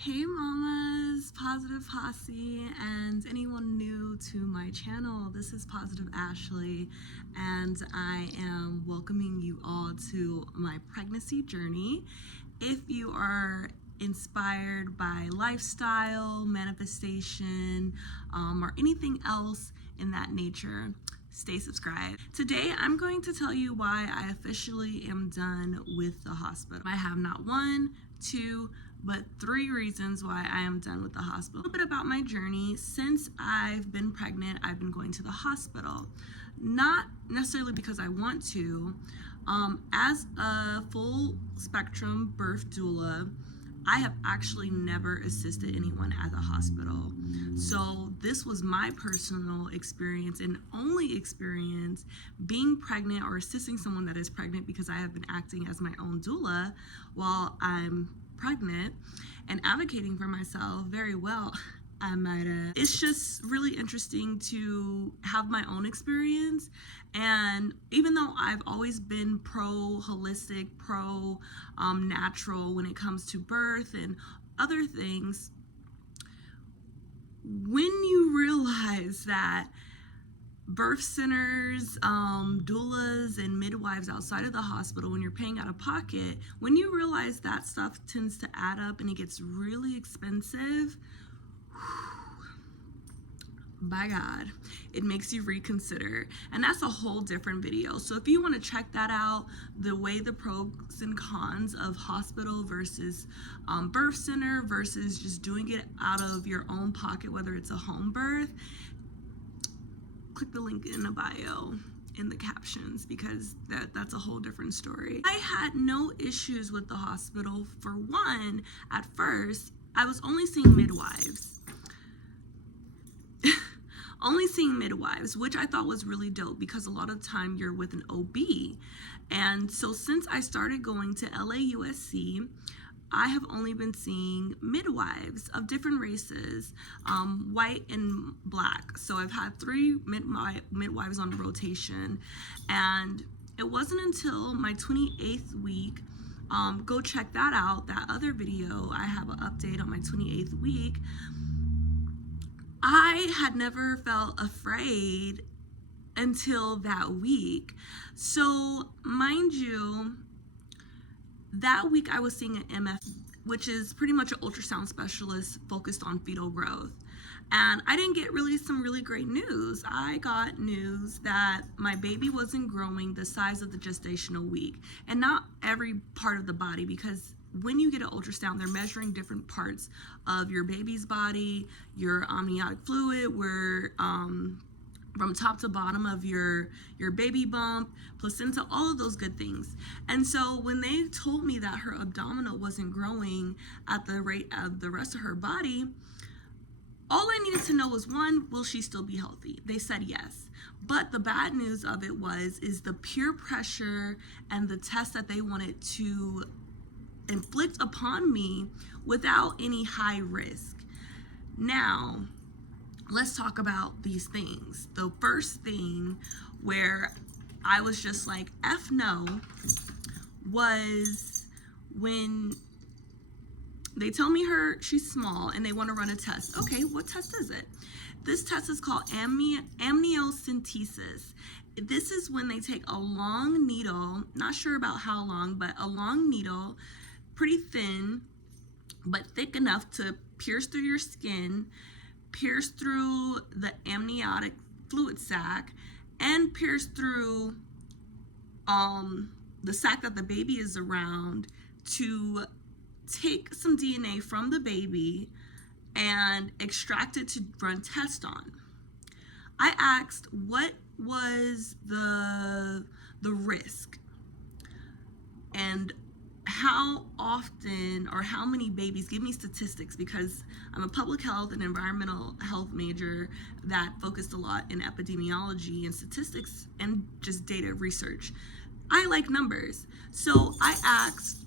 Hey mamas, Positive Posse, and anyone new to my channel. This is Positive Ashley, and I am welcoming you all to my pregnancy journey. If you are inspired by lifestyle, manifestation, or anything else in that nature, stay subscribed. Today I'm going to tell you why I officially am done with the hospital. I have not one, two, but 3 reasons why I am done with the hospital. A little bit about my journey. Since I've been pregnant, I've been going to the hospital. Not necessarily because I want to. As a full spectrum birth doula, I have actually never assisted anyone at the hospital. So this was my personal experience and only experience being pregnant or assisting someone that is pregnant, because I have been acting as my own doula while I'm pregnant and advocating for myself very well, I might add. It's just really interesting to have my own experience. And even though I've always been pro holistic, pro natural when it comes to birth and other things, when you realize that birth centers, doulas, and midwives outside of the hospital, when you're paying out of pocket, when you realize that stuff tends to add up and it gets really expensive, by God, it makes you reconsider. And that's a whole different video. So if you want to check that out, the pros and cons of hospital versus birth center versus just doing it out of your own pocket, whether it's a home birth, click the link in the bio in the captions, because that's a whole different story. I had no issues with the hospital. For one, at first, I was only seeing midwives. Which I thought was really dope, because a lot of time you're with an OB. And so since I started going to LAUSC, I have only been seeing midwives of different races, white and black. So I've had 3 midwives on rotation, and it wasn't until my 28th week, go check that out, that other video. I have an update on my 28th week. I had never felt afraid until that week. So mind you, that week I was seeing an MF, which is pretty much an ultrasound specialist focused on fetal growth. And I didn't get some really great news. I got news that my baby wasn't growing the size of the gestational week, and not every part of the body, because when you get an ultrasound, they're measuring different parts of your baby's body, your amniotic fluid, where from top to bottom of your baby bump, placenta, all of those good things. And so when they told me that her abdominal wasn't growing at the rate of the rest of her body, all I needed to know was, one, will she still be healthy? They said yes. But the bad news of it is the peer pressure and the test that they wanted to inflict upon me without any high risk. Now, let's talk about these things. The first thing where I was just like, F no, was when they tell me she's small and they want to run a test. Okay, what test is it? This test is called Amniocentesis. This is when they take a long needle, not sure about how long, but a long needle, pretty thin, but thick enough to pierce through your skin, pierce through the amniotic fluid sac, and pierce through the sac that the baby is around, to take some DNA from the baby and extract it to run tests on. I asked, what was the risk, and how often or how many babies, give me statistics, because I'm a public health and environmental health major that focused a lot in epidemiology and statistics and just data research. I like numbers. So I asked,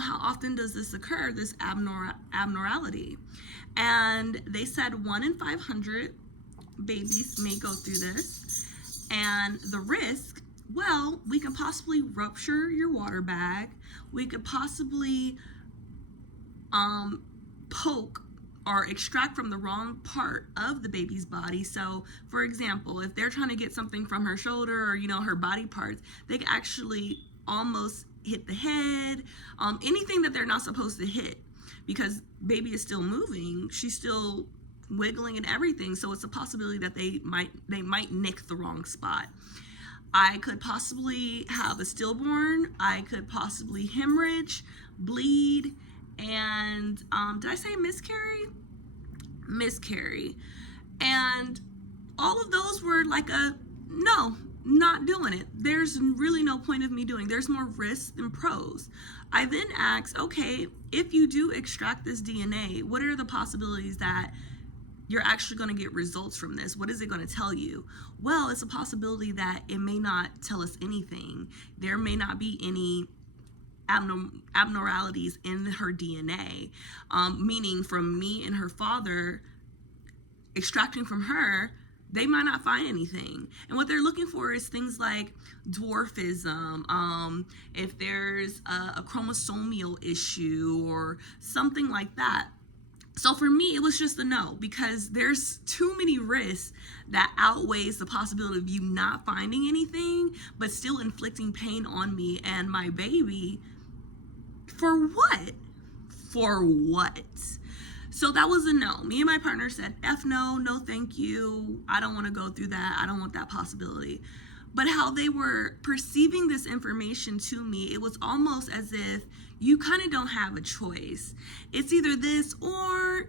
how often does this occur, this abnormality? And they said 1 in 500 babies may go through this. And the risk, well, we could possibly rupture your water bag. We could possibly poke or extract from the wrong part of the baby's body. So, for example, if they're trying to get something from her shoulder or, her body parts, they can actually almost hit the head, anything that they're not supposed to hit, because baby is still moving, she's still wiggling and everything. So it's a possibility that they might nick the wrong spot. I could possibly have a stillborn. I could possibly hemorrhage, bleed, and did I say miscarry? Miscarry. And all of those were like no, not doing it. There's really no point of me doing. There's more risks than pros. I then asked, okay, if you do extract this DNA, what are the possibilities that you're actually going to get results from this? What is it going to tell you? Well, it's a possibility that it may not tell us anything. There may not be any abnormalities in her DNA, meaning from me and her father extracting from her, they might not find anything. And what they're looking for is things like dwarfism, if there's a chromosomal issue or something like that. So for me, it was just a no, because there's too many risks that outweighs the possibility of you not finding anything, but still inflicting pain on me and my baby. For what? For what? So that was a no. Me and my partner said, F no, no thank you. I don't want to go through that. I don't want that possibility. But how they were perceiving this information to me, it was almost as if you kind of don't have a choice. It's either this or,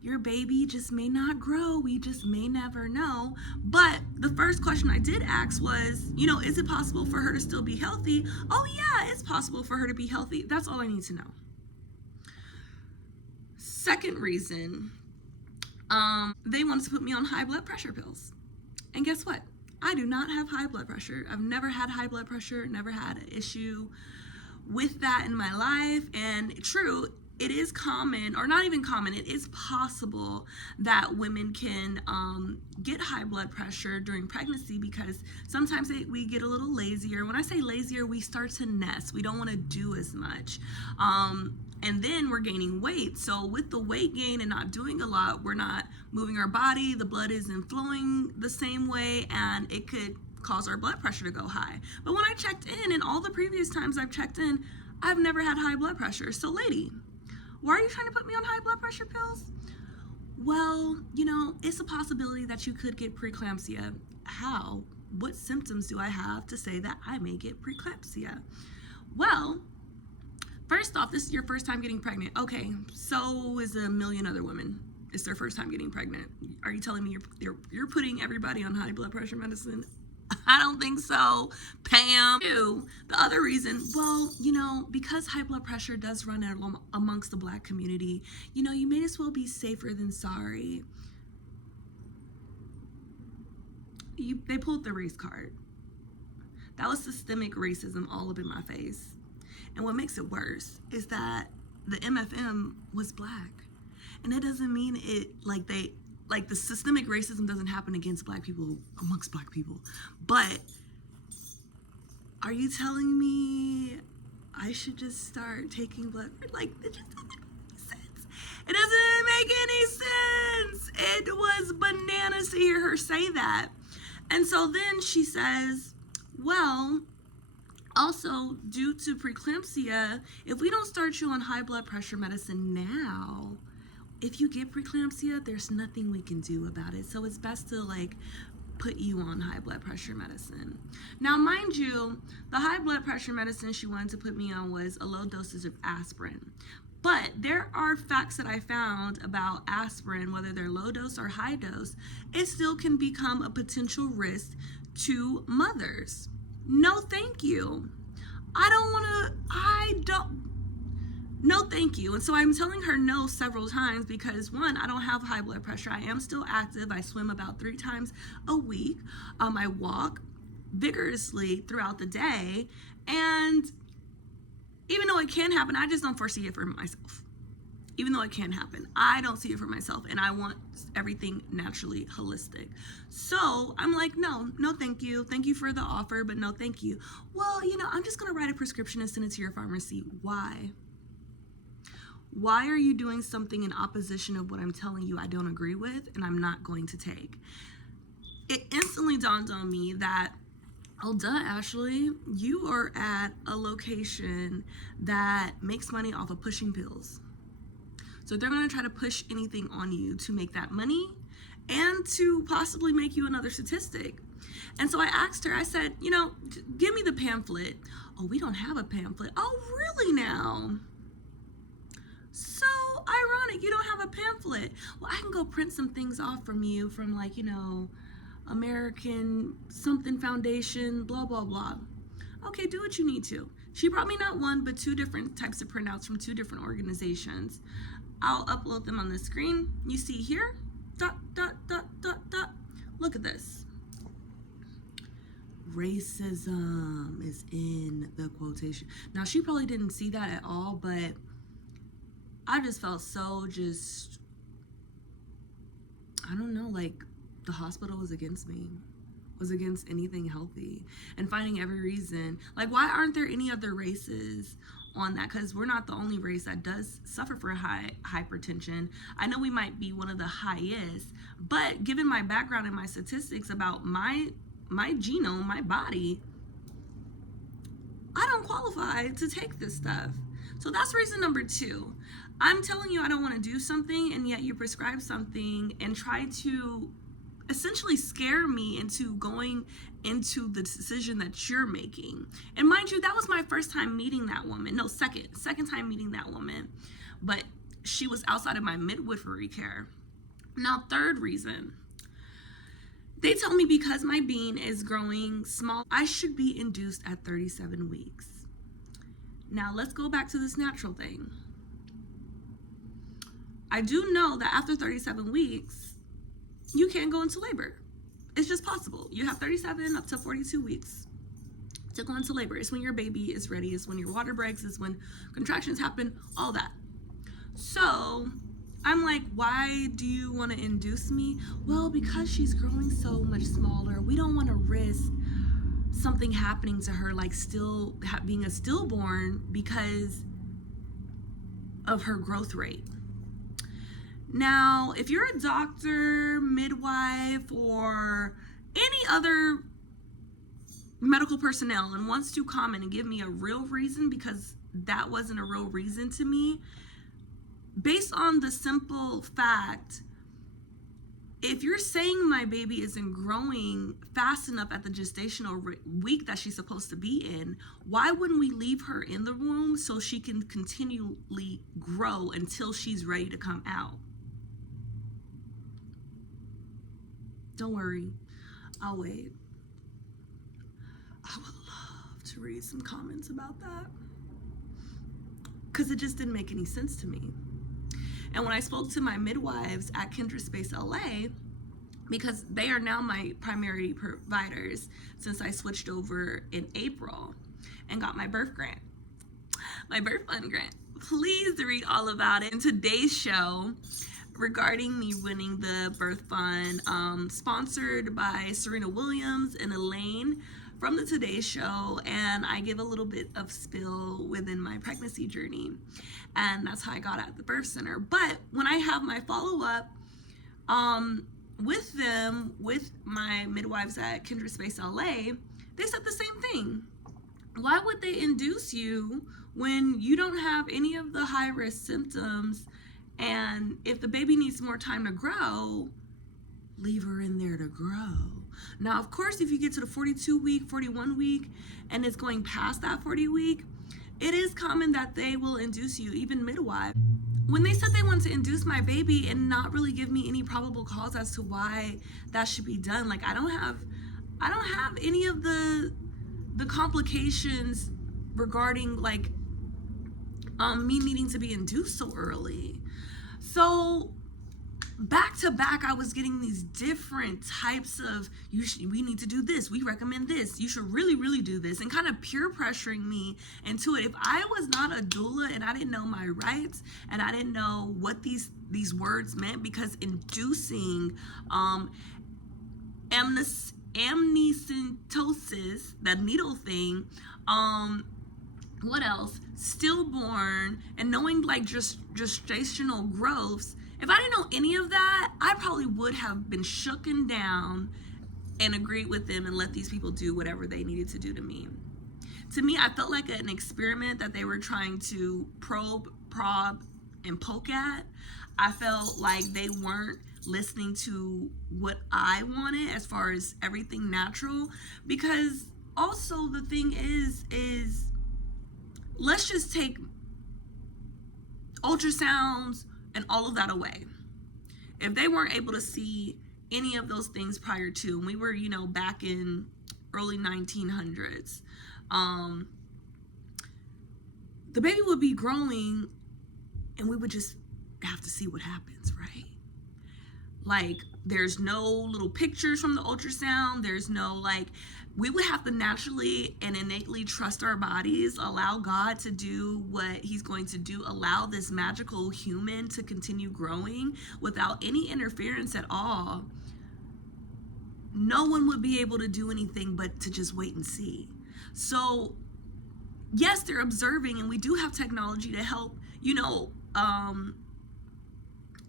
your baby just may not grow. We just may never know. But the first question I did ask was, is it possible for her to still be healthy? Oh yeah, it's possible for her to be healthy. That's all I need to know. Second reason, they wanted to put me on high blood pressure pills. And guess what? I do not have high blood pressure. I've never had high blood pressure, never had an issue with that in my life. And true, it is common, or not even common, it is possible that women can get high blood pressure during pregnancy, because sometimes we get a little lazier. When I say lazier, we start to nest. We don't want to do as much. And then we're gaining weight. So with the weight gain and not doing a lot, we're not moving our body, the blood isn't flowing the same way, and it could cause our blood pressure to go high. But when I checked in, and all the previous times I've checked in, I've never had high blood pressure. So lady, why are you trying to put me on high blood pressure pills? Well, it's a possibility that you could get preeclampsia. How? What symptoms do I have to say that I may get preeclampsia? Well, first off, this is your first time getting pregnant. Okay, so is a million other women. It's their first time getting pregnant. Are you telling me you're putting everybody on high blood pressure medicine? I don't think so, Pam. The other reason, well, because high blood pressure does run amongst the Black community, you may as well be safer than sorry. They pulled the race card. That was systemic racism all up in my face. And what makes it worse is that the MFM was Black. And that doesn't mean it the systemic racism doesn't happen against Black people, amongst Black people. But are you telling me I should just start taking blood? It just doesn't make sense. It doesn't make any sense. It was bananas to hear her say that. And so then she says, well, also, due to preeclampsia, if we don't start you on high blood pressure medicine now, if you get preeclampsia, there's nothing we can do about it. So it's best to put you on high blood pressure medicine. Now, mind you, the high blood pressure medicine she wanted to put me on was a low dosage of aspirin. But there are facts that I found about aspirin, whether they're low dose or high dose, it still can become a potential risk to mothers. No, thank you. No, thank you. And so I'm telling her no several times because, one, I don't have high blood pressure. I am still active. I swim about 3 times a week. I walk vigorously throughout the day. And even though it can happen, I just don't foresee it for myself. Even though it can happen, I don't see it for myself, and I want everything naturally holistic. So I'm like, no, thank you. Thank you for the offer, but no, thank you. Well, I'm just gonna write a prescription and send it to your pharmacy. Why? Why are you doing something in opposition of what I'm telling you I don't agree with and I'm not going to take? It instantly dawned on me that, oh duh, Ashley, you are at a location that makes money off of pushing pills. So they're going to try to push anything on you to make that money and to possibly make you another statistic. And so I asked her, I said, you know, give me the pamphlet. Oh, we don't have a pamphlet. Oh, really now? So ironic, you don't have a pamphlet. Well, I can go print some things off from you from, like, you know, American something foundation, blah, blah, blah. Okay, do what you need to. She brought me not one, but 2 different types of printouts from 2 different organizations. I'll upload them on the screen. You see here, dot, dot, dot, dot, dot. Look at this. Racism is in the quotation. Now, she probably didn't see that at all, but I just felt so just, I don't know, like the hospital was against me, was against anything healthy, and finding every reason. Like, why aren't there any other races on that? Because we're not the only race that does suffer from high hypertension. I know we might be one of the highest, but given my background and my statistics about my genome, my body, I don't qualify to take this stuff. So that's reason number 2. I'm telling you I don't want to do something, and yet you prescribe something and try to essentially scare me into going into the decision that you're making. And mind you, that was my first time meeting that woman. No, second time meeting that woman. But she was outside of my midwifery care. Now, third reason. They told me because my bean is growing small, I should be induced at 37 weeks. Now, let's go back to this natural thing. I do know that after 37 weeks, you can go into labor. It's just possible. You have 37 up to 42 weeks to go into labor. It's when your baby is ready. It's when your water breaks. It's when contractions happen, all that. So I'm like, why do you want to induce me? Well, because she's growing so much smaller. We don't want to risk something happening to her, like still being a stillborn because of her growth rate. Now, if you're a doctor, midwife, or any other medical personnel and wants to comment and give me a real reason, because that wasn't a real reason to me, based on the simple fact, if you're saying my baby isn't growing fast enough at the gestational week that she's supposed to be in, why wouldn't we leave her in the womb so she can continually grow until she's ready to come out? Don't worry, I'll wait. I would love to read some comments about that, because it just didn't make any sense to me. And when I spoke to my midwives at Kindred Space LA, because they are now my primary providers since I switched over in April and got my birth grant, my birth fund grant. Please read all about it in today's show regarding me winning the birth fund, sponsored by Serena Williams and Elaine from the Today Show, and I give a little bit of spill within my pregnancy journey, and that's how I got at the birth center. But when I have my follow-up with them, with my midwives at Kindred Space LA, they said the same thing. Why would they induce you when you don't have any of the high-risk symptoms, and if the baby needs more time to grow, leave her in there to grow? Now, of course, if you get to the 42 week, 41 week, and it's going past that 40 week, it is common that they will induce you, even midwife. When they said they wanted to induce my baby and not really give me any probable cause as to why that should be done, like I don't have any of the complications regarding like me needing to be induced so early. So back to back, I was getting these different types of, we need to do this, we recommend this, you should really do this, and kind of peer pressuring me into it. If I was not a doula and I didn't know my rights and I didn't know what these words meant, because inducing amniocentesis, that needle thing, What else? Stillborn and knowing like just gestational growths. If I didn't know any of that, I probably would have been shooken down and agreed with them and let these people do whatever they needed to do to me. To me, I felt like an experiment that they were trying to probe, and poke at. I felt like they weren't listening to what I wanted as far as everything natural. Because also the thing is let's just take ultrasounds and all of that away. If they weren't able to see any of those things prior to, and we were, back in early 1900s, the baby would be growing and we would just have to see what happens, right? Like, there's no little pictures from the ultrasound. There's no, like, we would have to naturally and innately trust our bodies, allow God to do what he's going to do, allow this magical human to continue growing without any interference at all. No one would be able to do anything but to just wait and see. So, yes, they're observing, and we do have technology to help,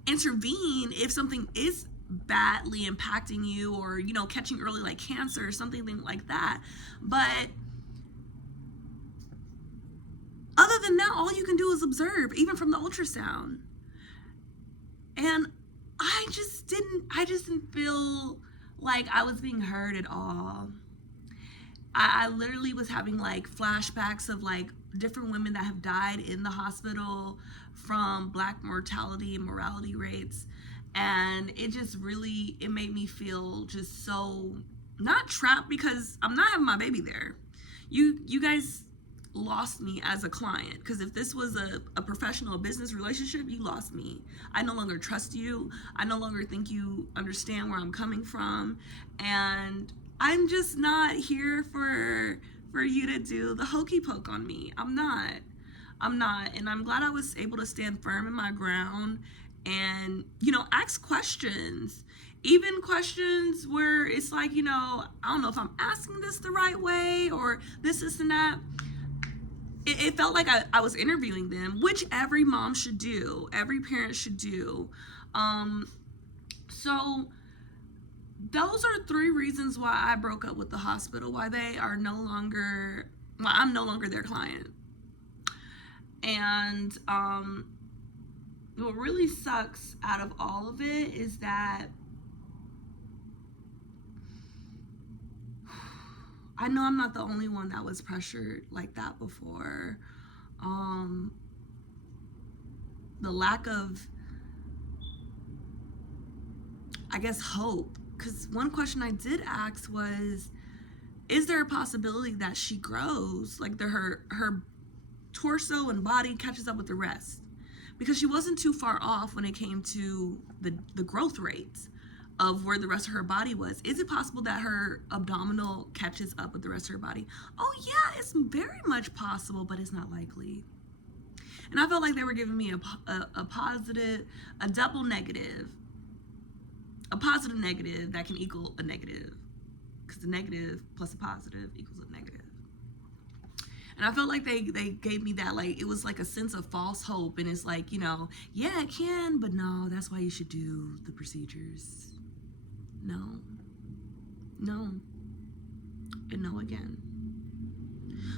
intervene if something is badly impacting you, or catching early, like cancer or something like that. But other than that, all you can do is observe, even from the ultrasound. And I just didn't feel like I was being heard at all. I literally was having like flashbacks of like different women that have died in the hospital from Black mortality and mortality rates. And it just really, it made me feel just so not trapped, because I'm not having my baby there. You guys lost me as a client, because if this was a professional business relationship, you lost me. I no longer trust you. I no longer think you understand where I'm coming from. And I'm just not here for you to do the hokey poke on me. I'm not. And I'm glad I was able to stand firm in my ground and, ask questions. Even questions where it's like, I don't know if I'm asking this the right way, or this and that. It felt like I was interviewing them, which every mom should do. Every parent should do. So those are 3 reasons why I broke up with the hospital, why I'm no longer their client. And what really sucks out of all of it is that I know I'm not the only one that was pressured like that before. The lack of, I guess, hope. Because one question I did ask was, is there a possibility that she grows, like her torso and body catches up with the rest? Because she wasn't too far off when it came to the growth rates of where the rest of her body was. Is it possible that her abdominal catches up with the rest of her body? Oh yeah, it's very much possible, but it's not likely. And I felt like they were giving me a positive, a double negative, a positive negative that can equal a negative, because the negative plus a positive equals a negative. And I felt like they gave me that, like, it was like a sense of false hope. And it's like, yeah, it can, but no, that's why you should do the procedures. No, and no again.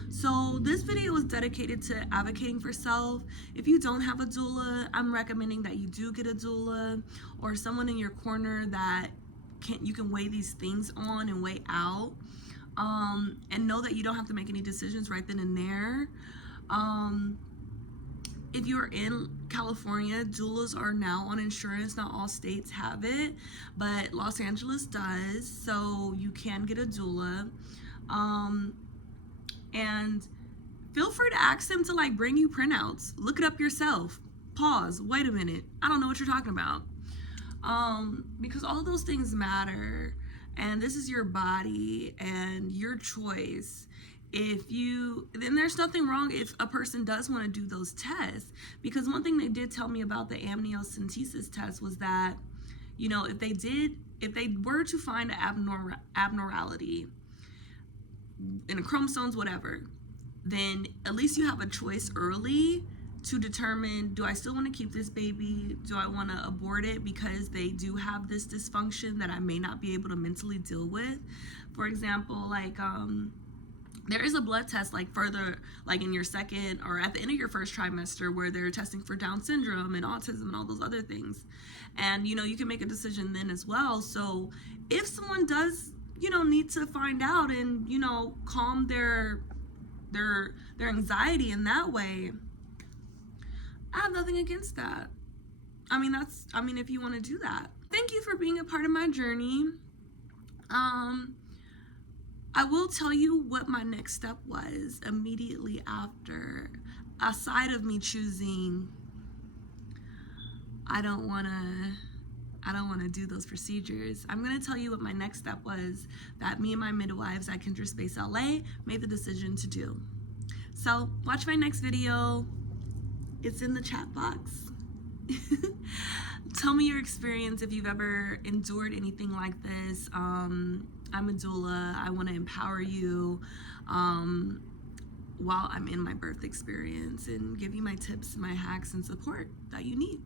So this video is dedicated to advocating for self. If you don't have a doula, I'm recommending that you do get a doula, or someone in your corner that you can weigh these things on and weigh out. And know that you don't have to make any decisions right then and there. If you're in California, doulas are now on insurance. Not all states have it, but Los Angeles does, so you can get a doula. And feel free to ask them to like bring you printouts. Look it up yourself. Pause. Wait a minute. I don't know what you're talking about. Because all those things matter. And this is your body and your choice. Then there's nothing wrong if a person does want to do those tests. Because one thing they did tell me about the amniocentesis test was that, if they were to find an abnormality in the chromosomes, whatever, then at least you have a choice early to determine, do I still want to keep this baby? Do I want to abort it because they do have this dysfunction that I may not be able to mentally deal with? For example, like there is a blood test like further, like in your second or at the end of your first trimester, where they're testing for Down syndrome and autism and all those other things. And you know, you can make a decision then as well. So if someone does, you know, need to find out and, you know, calm their anxiety in that way, I have nothing against that. I mean, if you want to do that. Thank you for being a part of my journey. I will tell you what my next step was immediately after, aside of me choosing, I don't want to do those procedures. I'm going to tell you what my next step was that me and my midwives at Kindred Space LA made the decision to do. So watch my next video. It's in the chat box. Tell me your experience if you've ever endured anything like this. I'm a doula. I want to empower you while I'm in my birth experience and give you my tips, my hacks, and support that you need.